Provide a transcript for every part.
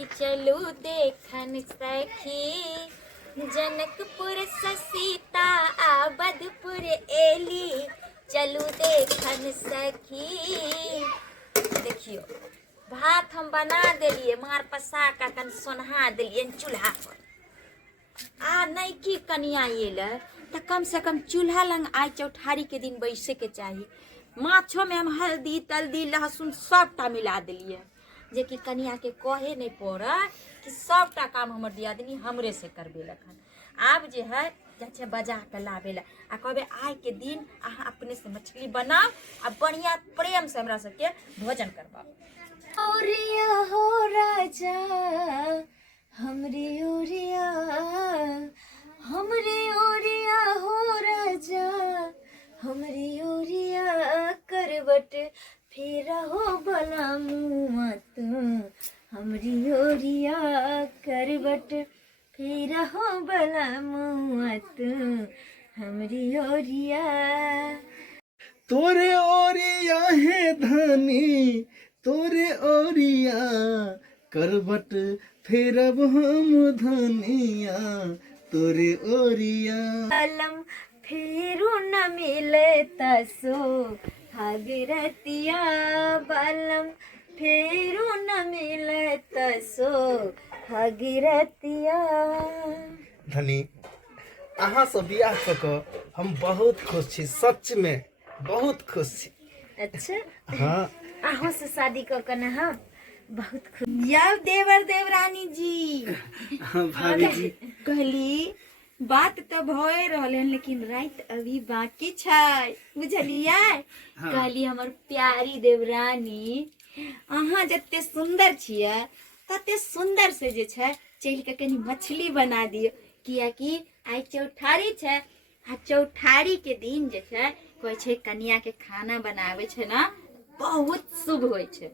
कि चलू देखन सखी जनकपुर ससीता आबदपुर एली चलू देखन सखी। देखियो भात हम बना दिलिए मार पसा का कन सोनहा दिलिए चूल्हा पर आ नहीं की कनिया ये तो कम से कम चूल्हा लंग आज चौठारी के दिन बैसे के चाहिए। माछो में हम हल्दी तल्दी लहसुन सबटा मिला दिलिए जे कि कनिया के कहे नहीं पड़ा कि सबटा काम हमर दियादनी हमरे से करबे लखन। आब जे है जाछे बजा के लाबे ला आ कहबे आइ के दिन अहाँ अपने से मछली बनाओ आ बढ़िया प्रेम से हमरा सबके भोजन करबाओ। ओरिया हो राजा हमरे ओरिया हो राजा हमरे ओरिया करवट फेरा हो भला मुआ तू हमरी ओरिया करवट फेरा हो भला मुआ तू हमरी ओरिया। तोरे ओरिया है धनी तोरे ओरिया करबट फेरब हम धनिया तोरे ओरिया। अलम फेरू न मिले तसो भागरतिया बालम फेरू न मिले तसो भागरतिया। धनी अहाँ से बियाह क के हम बहुत खुश छी, सच में बहुत खुश छी। अच्छा हाँ अहों से शादी क के ना हम बहुत खुश। यार देवर देवरानी जी भाभी जी कहली बात तो भए रहल है लेकिन रात अभी बाकी छै बुझलिए। कहली हमर प्यारी देवरानी अहाँ जते सुंदर छियै तते सुंदर से जे छै चल के कनी मछली बना दियो कियाकि आइ चौठारी छै आ चौठारी के दिन जे छै कहै छै कन्या के खाना बनावे छै ना बहुत शुभ होय छै।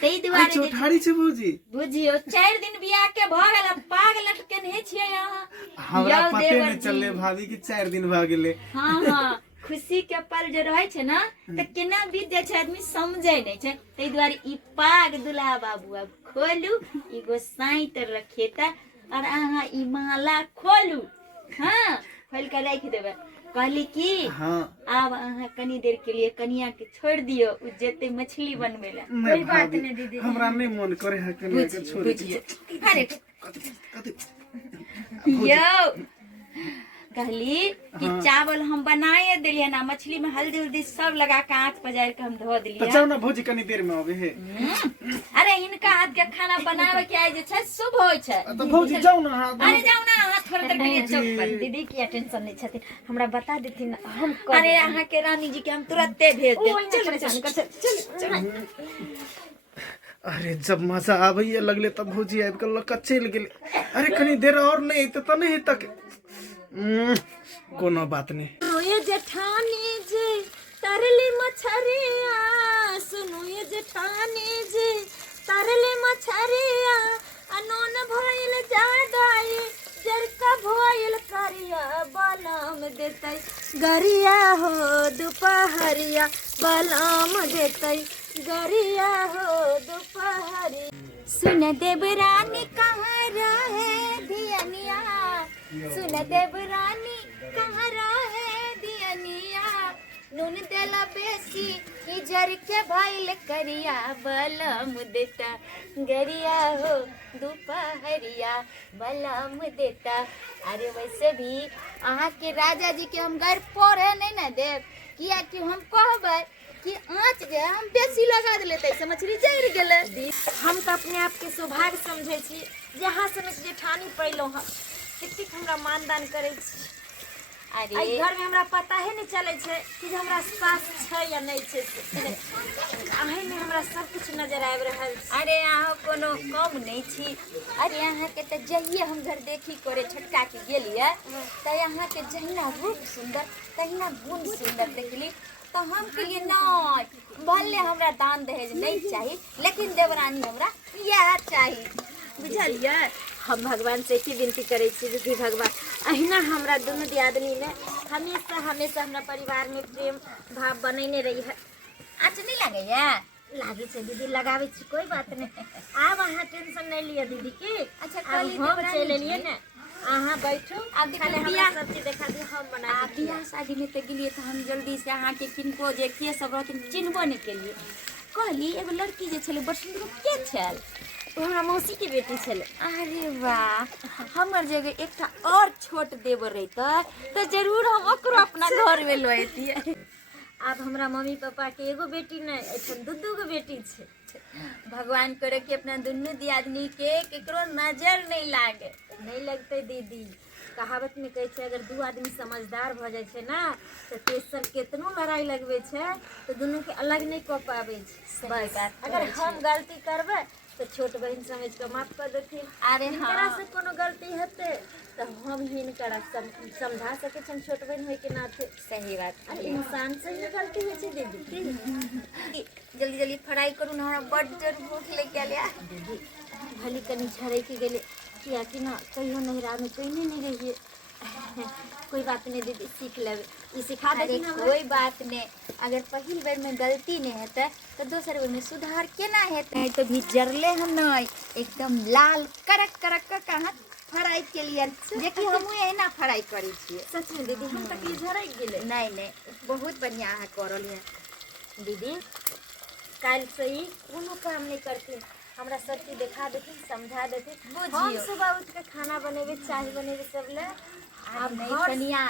तै दुआरे चौठारी छै भौजी बुझियो 4 दिन बियाह के भ गेल पागल केने छियै अहाँ। हमरा पते नहीं चलले भाभी कि 4 दिन भ गेले। हाँ खुशी के पल जो रहे छै ना त केना बीत जाय छै आदमी समझे नहीं छै। तै दुआरे ई पाग दुल्हा बाबू अब खोलू ई गोसाई तर रखेता और अहाँ ई माला खोलू। हाँ खोल के रख देबे। कहली की हाँ अब अहाँ कनी देर के लिए कनिया के छोड़ दियो उ जेते मछली बनबे ला। कोई बात नहीं दीदी हमरा नहीं मन करे है कनिया के छोड़ दिए। अरे यो कहली कि चावल हम बनाए दिलिए ना मछली में हल्दी उल्दी सब लगा के आँच पजार के हम धो दिलिए। तो जाओ ना भौजी कनी देर में आवे है। अरे इनका हाथ के खाना बनावे के आइ जे छै शुभ होय छै। तो भौजी जाओ ना। अरे जाओ ना अहाँ थोड़ा देर के लिए चुप कर। दीदी की टेंशन नहीं छथिन हमरा बता देथिन हम अरे अहाँ के रानी जी के हम तुरंते भेज देब। चल अरे जब मजा आवे लगले तब भौजी आबि के लक चल गेले। अरे कनी देर और नहीं तो नहीं तक कोनो बात नहीं। रोए जेठानी जी तरली मछरिया सुनो ये जेठानी जी तरली मछरिया अनोन भइल जादाई जरका भइल करिया बलम देतै गरिया हो दोपहरिया बलम देतै गरिया हो दोपहरी। सुन देवरानी कहाँ रहे धियनिया सुन देवरानी कहाँ रहे दियनिया नून देला बेसी इजर के भइल करिया बलम देता गरिया हो दोपहरिया बलम देता। अरे वैसे भी अहाँ के राजा जी के हम घर पढ़े नहीं ना देव किया कि हम कहबै कि आँच जे हम बेसी लगा देले तैसे मछली जड़ गेले। हम तो अपने आप के सौभाग्य समझे छी जहाँ से जेठानी पैलो हम कितनी हमरा मानदान करे छी। अरे घर में हमरा पता है नहीं चले छे कि हमरा सास छै या नहीं छै। अहे में हमरा सब कुछ नजर आब रहल छै। अरे अहाँ कोनो कम नहीं छी। अरे अहाँ के त जहिए हम घर देखी करे छटका के गेलिए त अहाँ के जहिना रूप सुंदर तहिना गुण सुंदर देखली तो हम के लिए नहीं भले हमरा दान दहेज नहीं चाहिए लेकिन देवरानी हमरा यह चाहिए बुझलिए। हम भगवान से की विनती करे छी कि भगवान अहिना हमरा दोनों दियादनी ने हमेशा हमेशा हमरा परिवार में प्रेम भाव बनैने रही है। अच्छा नहीं लगे लागे छै दीदी, लगावे छी, कोई बात नहीं। आब अहाँ टेंशन नहीं लिया दीदी की। अच्छा, अब कल हम चल एलिए ने, अहाँ बैठो, अब देखो खाली हमरा बियाह सब चीज देखा दी, हम बना आ दी। बियाह शादी में तो गेलिए तो हम जल्दी से अहाँ के किनको जे के सब रहथिन चिन्हबो नहीं केलिए। कहली एगो लड़की जे छले बड़ सुंदर, के छल? वो हमरा मौसी की बेटी छले। अरे वाह, हमर जगह एकटा और छोट देवर रहता तो जरूर हम ओकरो अपना घर में लैतिए। आब हमरा मम्मी पापा के एगो बेटी नहीं, एखन दू गो बेटी छै। भगवान करे कि अपना दुनू दियादनी के केकरो नजर नहीं लागे। नहीं लगते दीदी, कहावत में कहै छै अगर दू आदमी समझदार भ जाय छै ना तो तेसर केतनो लड़ाई लगबे छै तो दुनू के अलग नहीं क पाबै छै। सही बात अगर कहै हम गलती करबै तो छोट बहन समझ के माफ कर देथिन। अरे हिनकरा हाँ। से कोनो गलती हेतै तो हम हिनकरा समझा सकै छन, छोट बहन होय के नाते। सही बात। अरे इंसान से ही गलती होइ छै दीदी। जल्दी जल्दी फ्राई करू ना, हमरा बड़ जोर भूख लग गेल। दीदी भली कनी झरैक गेले, किया कि ना कहियो नहिरा में पहिने नहीं रहिए। कोई बात नहीं दीदी, सीख लेबै, ई सिखा अरे देथिन हमरा। कोई बात नहीं, अगर पहिल बेर में गलती नहीं हेतै तो दोसर बेर में सुधार केना हेतै? तो भी जरले हम नहीं, एकदम लाल करक करक के कहाँ फ्राई के लिए, जे कि हम एना फ्राई करै छियै। सच में दीदी हम तक ये झरैक गेले। नहीं नहीं, बहुत बढ़िया अहाँ करल है दीदी काल से ही कोनो काम नहीं करती, हमरा सब चीज देखा देती, समझा देती। बुझियो। हम सुबह उठ के खाना बनेबे, चाय बनेबे सब ले। आब नहीं कनिया,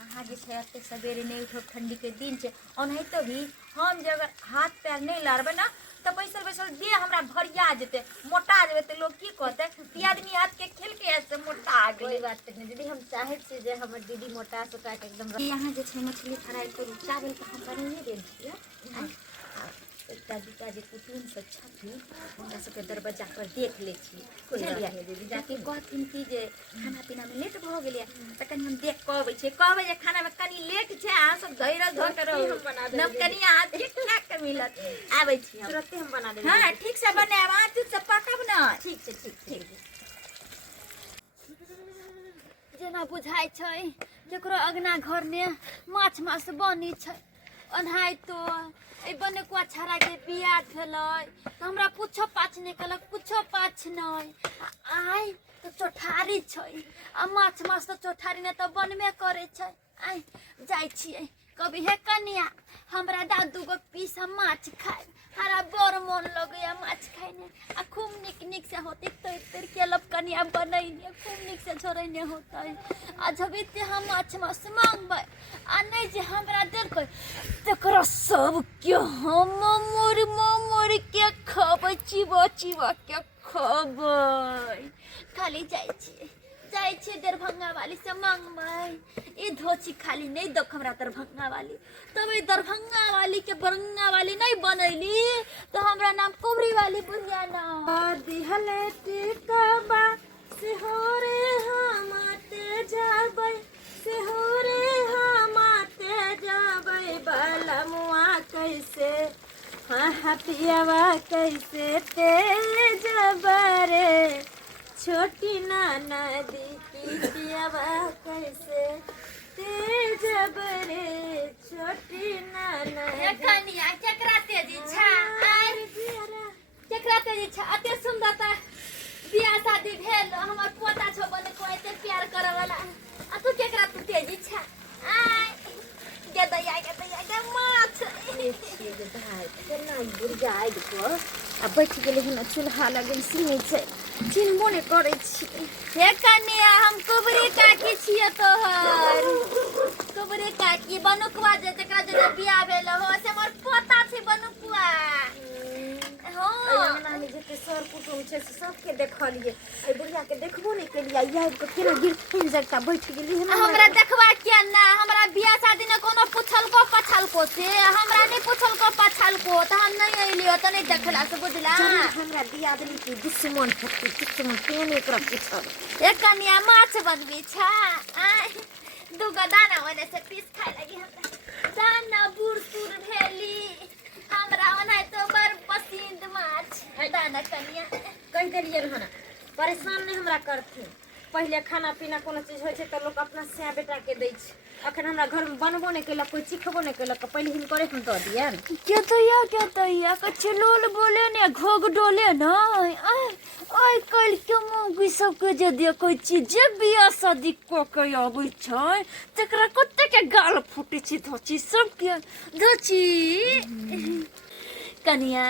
अहाँ जे छै एते सवेरे नहीं उठो, ठंडी के दिन छै, ओनाहितो भी हम जे अगर हाथ पैर नहीं लारबै ना तो बैसल बैसल देह हमरा भरिया जेतै, मोटा जेबै तो लोग की कहतै कि आदमी हाथ के खेल के ऐसे मोटा आ कोई गेलै। बात नहीं दीदी, हम चाहे छी जे हमर दीदी मोटा सोटा के एकदम यहाँ जे छै मछली फ्राई करू, चावल के हम बनाइए देल छियै। एकटा दूटा जे कुटुम सब छथिन हुनका सबके दरवाजा पर देख लै छी, कोई बात बुझलियै नहीं दीदी, जाके कहथिन कि जे खाना पीना में लेट भऽ गेलै तऽ कनि हम देख कऽ अबै छियै, कहबै जे खाना में कनि लेट छै, अहाँ सब धैर्य धऽ के रहू, हम बना देबै नव कनि अहाँ ठीक ठाक के मिलत। आबै छी हम। तुरंते हम बना देबै। हाँ ठीक से बनाएब, अहाँ ठीक से पकब न। ठीक छै, ठीक ठीक। जेना बुझाइ छै केकरो अगना घर में माछ मास बनी छै, ओनाहि तो ए बनेकुआ छाड़ा के बियाह भेलै तो हमरा पूछो पाछ नहीं कलक, पूछो पाछ नहीं। आइ तो चौठारी छै, आ माछ मास तो चौठारी ने तो बनबे करे छै। आइ जाइ छियै, कभी हे कनिया हमरा दादू गो पीस हम माछ खाए, हरा बड़ मन लगैया माछ खाए ने, आ खूब निक निक से होते तर तर के लब कनिया बनैने, खूब निक से झोरैने होतै। आ जब एते हम माछ मास मांगबै आ नहीं जे हमरा देलकै तकरा सब के हम मोर के खबै, चिबा चिबा के खबै। खाली जाइ छियै दरभंगा वाली से मांगबै, ई धोची खाली नहीं दो हमरा दरभंगा वाली, तब ई दरभंगा वाली के बरंगा वाली नहीं बनैली तो हमरा नाम कुबरी वाली बुढ़िया ना। दिहले टिकबा सिहोरे हमाते जाबै, सिहोरे हमाते जाबै, बलमुआ कैसे हाँ पियावा कैसे तेज बरे, छोटी नदी की पियावा कैसे तेज बरे, छोटी नदी। कनिया केकरा तेजी छा? आइ केकरा तेजी छा? अते सुंदरता बियाह शादी भेल, हमर पोता छो बने को एते प्यार करे वाला, आ तू केकरा तू तेजी छा? आइ गे दैया गे माछ। छियै जे भाय केना बुढ़िया आइ देखो आ बैठ गेलै हन चूल्हा लगन सीने छै, चिन्हबो नहि करै छी। हे कनिया हम कुबरी काकी छियै तोहर, कुबरी काकी बनुकवा जे जकरा जे बियाह भेल हो से हमर पोता छै बनुकवा। अंगना में जते सर कुटुम छै से सबके देखलियै, एहि बुढ़िया के देखबो नहि केलियै, आबि कऽ केना गिरथिन जगता बैठ गेली हन। हमरा देखबा किया ना, हमरा बियाह शादी ने कोनो पुछलको पछलको से, हमरा नहीं पुछलको पछलको तो हम नहीं अइलियो तो नहीं देखला से बुझला। हमरा दिया देली कि दुश्मन हत्ती दुश्मन क्यों नहीं एकरा पूछल। एक कनिया माछ बनबी छा? आइ दूगो दाना ओने से पीस खाए लगी, हमरा दाना बूढ़ सूढ़ भेली, हमरा ओना तो बड़ पसंद माछ दाना। कनिया कह देलियै हन परेशान नहीं हमरा करथिन, पहले खाना पीना कोनो चीज होइ छै त लोग अपना से बेटा के दै छै अखन हमरा घर में बनबो नहीं केलक कोई चिखबो नहीं केलक पहले हिनकरे हम दऽ दिया क्या तैया कच्चे लोल बोले ने घोग डोले ना आई कल के मौगी सबके जे दे कोई चीज बियाह शादी को के आबै छै तकरा कते के गाल फूटे छै धोची सबके धोची कनिया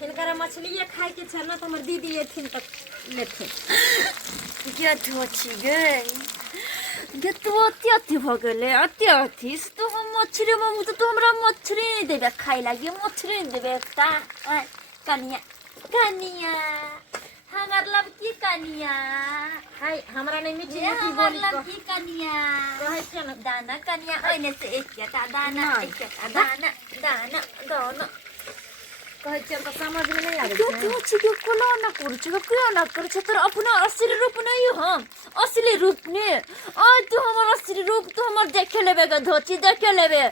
हिनकरा मछली खाए के छै ना त हमर दीदी एथिन तक लेथिन क्या धोची गई ये तो अति भ गेले अति तो हम मछली मांगू तो हमरा मछली नहीं देबे खाए लागी मछली नहीं देबे एकटा कनिया कनिया हमर लड़की कनिया हाय हमरा नहीं मीठी ये मीठी हमर बोली लड़की कनिया कहै छै ना दाना कनिया ओने से एकटा दाना एकटा दाना दाना दाना कहै छै त समझ में नहीं आबै क्यों छै क्यों छिके कोला ना करू छिके क्यों ना करू छ तर अपना असली रूप नहीं हम असली रूप ने आज तू हमर असली रूप तू हमर देखे लेबे ग धोची देखे लेबे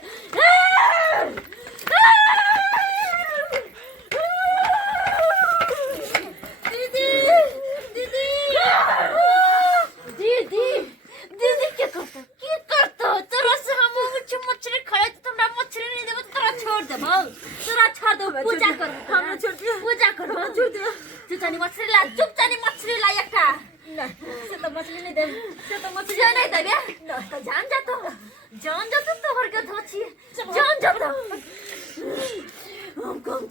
दीदी दीदी दीदी दीदी क्या करता तोरा से हम मछली खाए तो हमरा मछली नहीं देबो तोरा छोड़ देबो तोरा छोड़ दो पूजा कर हम छोड़ दियो पूजा कर छोड़ दियो तू जानी मछली ला एकटा ना से त मछली नहीं दे से त मछली जा नहीं देबे तो जान जा तो तोहर के धोची जान जा हम कम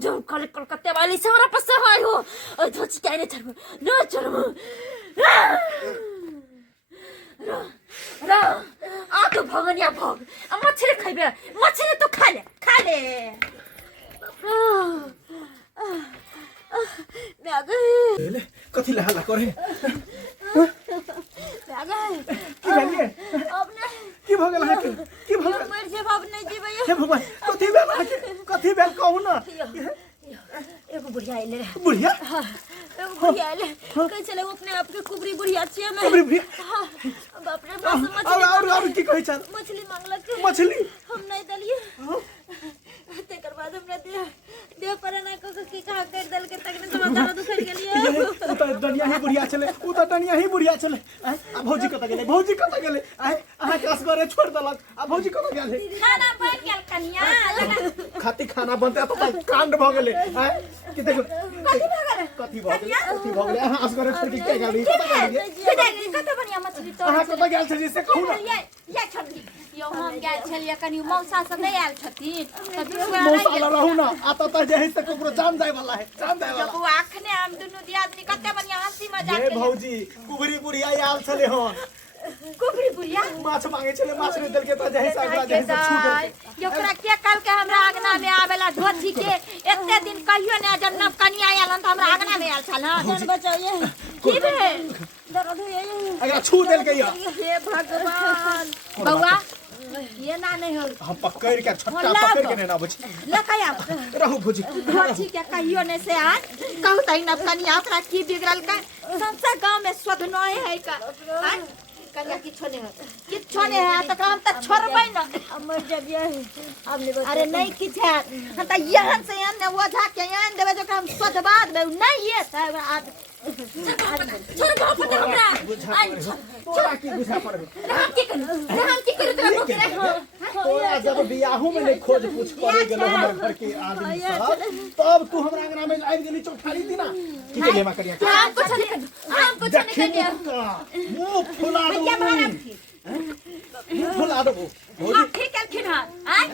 जाऊं कल कलकत्ते वाली से हमरा पास है हो और धोची क्या नहीं चढ़ो ना चढ़ो रा आ तो भगनिया भग मछली खाइबे मछली तो खा ले मैं गई ले कथि लहाला करे मैं गई की भेलिए अब नहीं की भ गेल है की भ गेल मर जे बाप नहीं जीवे हे भगवान कथि भेल कहू ना एगो बुढ़िया आइले रे बुढ़िया एगो बुढ़िया आइले कह चले वो अपने आप के कुबरी बुढ़िया छिए मैं कुबरी बुढ़िया बाप रे बस मछली और की कहै छ मछली मांगलक मछली हम नहीं दलिए तेकर बाद हमरा देह पर ना को की कहा कर दल के तक में समाधान दुखर गेलिए उ त डनिया ही बुढ़िया चले आ भौजी कत गेले आय अहाँ कास करे छोड़ देलक आ भौजी कत गेले खाना बन गेल कनिया खाती खाना बनते तो कांड भ गेले आय कि देखो कथि भ गेले अहाँ आस करे छोड़ के के गेली कत बढ़िया मछली तो अहाँ कत गेल छै से कहू ना ये छली यो हम गेल छलिए कनी मौसा सब नहीं आयल छथिन तब मौसाला रहू ना आता त जे है से ककरो जान जाय वाला है जब वो आखने हम दुनु दियादनी कते बढ़िया हंसी मजाक ये भौजी कुबरी बुढ़िया आयल छले हन कुबरी बुढ़िया माछ मांगे छले माछ नहीं देल के त जे है से अगला जे है से छूट योकरा के कल के हमरा आंगना में आवेला धोती के एते दिन कहियो ने जन्म कनिया आयल त हमरा आंगना में आयल छल जान बचाइए की भेल दर्द होइए अगला छू देल के हे भगवान बउआ ये ना नहीं हो हम पकड़ के छट्टा पकड़ के नहीं बची लकाया रहू भौजी धोती के कहियो ने से आज कहू तई न कनिया तोरा की बिगड़ल का संसा गांव में स्वध नय है का कनिया किछो नहीं है त हम त छोड़बै न हमर जब ये अब नहीं अरे नहीं किछ है हम त यहां से यहां ओझा के यहां देबे जो हम स्वध बाद में नहीं ये सब आज छोड़ गांव पर हमरा तोरा की बुझा पड़बे हम की करू तोरा भूखे तोरा जब बियाहू में नहीं खोज पूछ करे गेलो हमर घर के आदमी सब तब तू हमरा अंगना में आबि गेली चौठारी दिना की के लेमा करिया हम कुछ नहीं करिया मुंह फुला दो भौजी ठीक है हां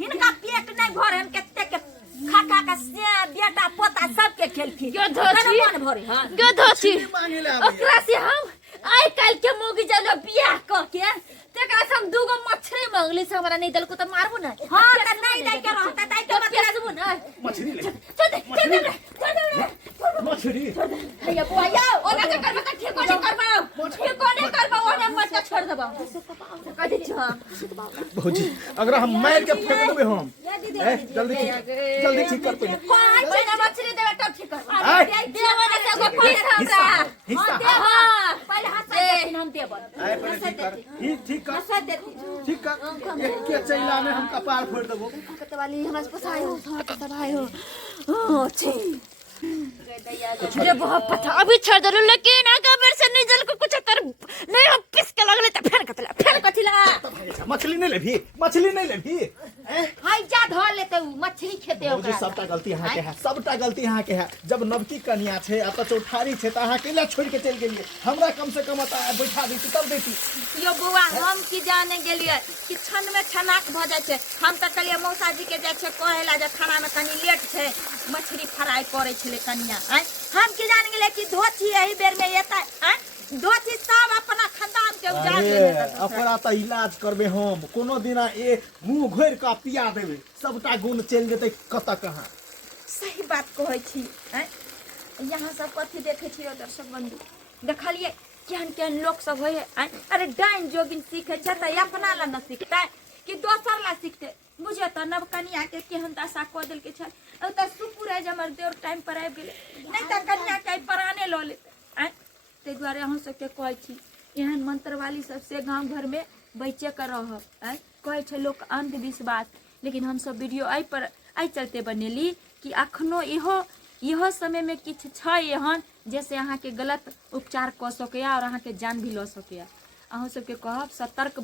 हिनका पेट नहीं भरे हम कते के खा से बेटा पोता सब के खेलखी यो धोची मन भरे हां यो धोची मांगे ले ओकरा से हम आई काल के मोगी जलो बियाह क के तेकरा से हम दूगो मछली मांगली से हमरा नहीं दल को त मारबो ना हां त नहीं दे के रहता दे के मत पेसबो ना मछली ले चल मछली भैया बुआ या ओना के करबा त ठीक नहीं करबा ओना मत छोड़ देबा कथि छ भौजी अगर हम मार के फेंक देबे हम जल्दी ठीक कर पे पांच महीना मछली देबे तब ठीक कर आय। देबो ना से को पैसा हमरा हिस्सा हां पहले हाथ से हम देबो आय पहले ठीक कर ठीक कर हाथ देती ठीक कर एक के चैला में हम कपार फोड़ देबो कत वाली हमरा से पसायो हो ओ छी गे दैया रे बहुत पता अभी छोड़ दे लेकिन अगर से निजल को कुछ तर नहीं हो पिस के लगले त फेन कथिला मछली नहीं लेभी मछली नहीं लेभी हाय जा धो लेते उ मछली खेते भौजी ओकरा सबटा गलती यहाँ के है सबटा गलती यहाँ के है जब नवकी कन्या छे आ त चौठारी छे त अहाँ केला छोड़ के चल गेलिए हमरा कम से कम बैठा दी तब देती यो बौआ हम की जाने गेलिए कि छन में छनाक भ जाय छे हम त कहलिए मौसा जी के जाय छे कहेला जे खाना में कनी लेट छे मछली फ्राई करे छले कन्या हम की जाने गेलिए कि धोती एही बेर में एता धोती सब अपना खानदान के उजाड़ लेने अपना त इलाज करबे हम कोनो दिना ए मुंह घोर के पिया देबे सबटा गुण चल जेतै कत कहां सही बात कहै छी यहाँ सब कथी देखे छी दर्शक बंधु देखलिए केहन केहन लोग सब होय अरे डाइन जोगिन सीखे छ त अपना ला न सीखता कि दोसर ला सीखते मुझे त नव कन्या के केहन दशा क देल के छ त सुपुर है हमर देर टाइम पर आबि गेले नहीं त कन्या के पराने ल लेते ते द्वारे हम सब के कहै छी एहन मंत्र वाली सब से गांव घर में बचे कर रह कहै छै लोग अंधविश्वास लेकिन हम सब वीडियो आई चलते बनेली कि अखनो इहो समय में किछ छ एहन जैसे अहाँ के गलत उपचार क सकैया और अहाँ के जान भी ल सकैया अहाँ सब के कहब सतर्क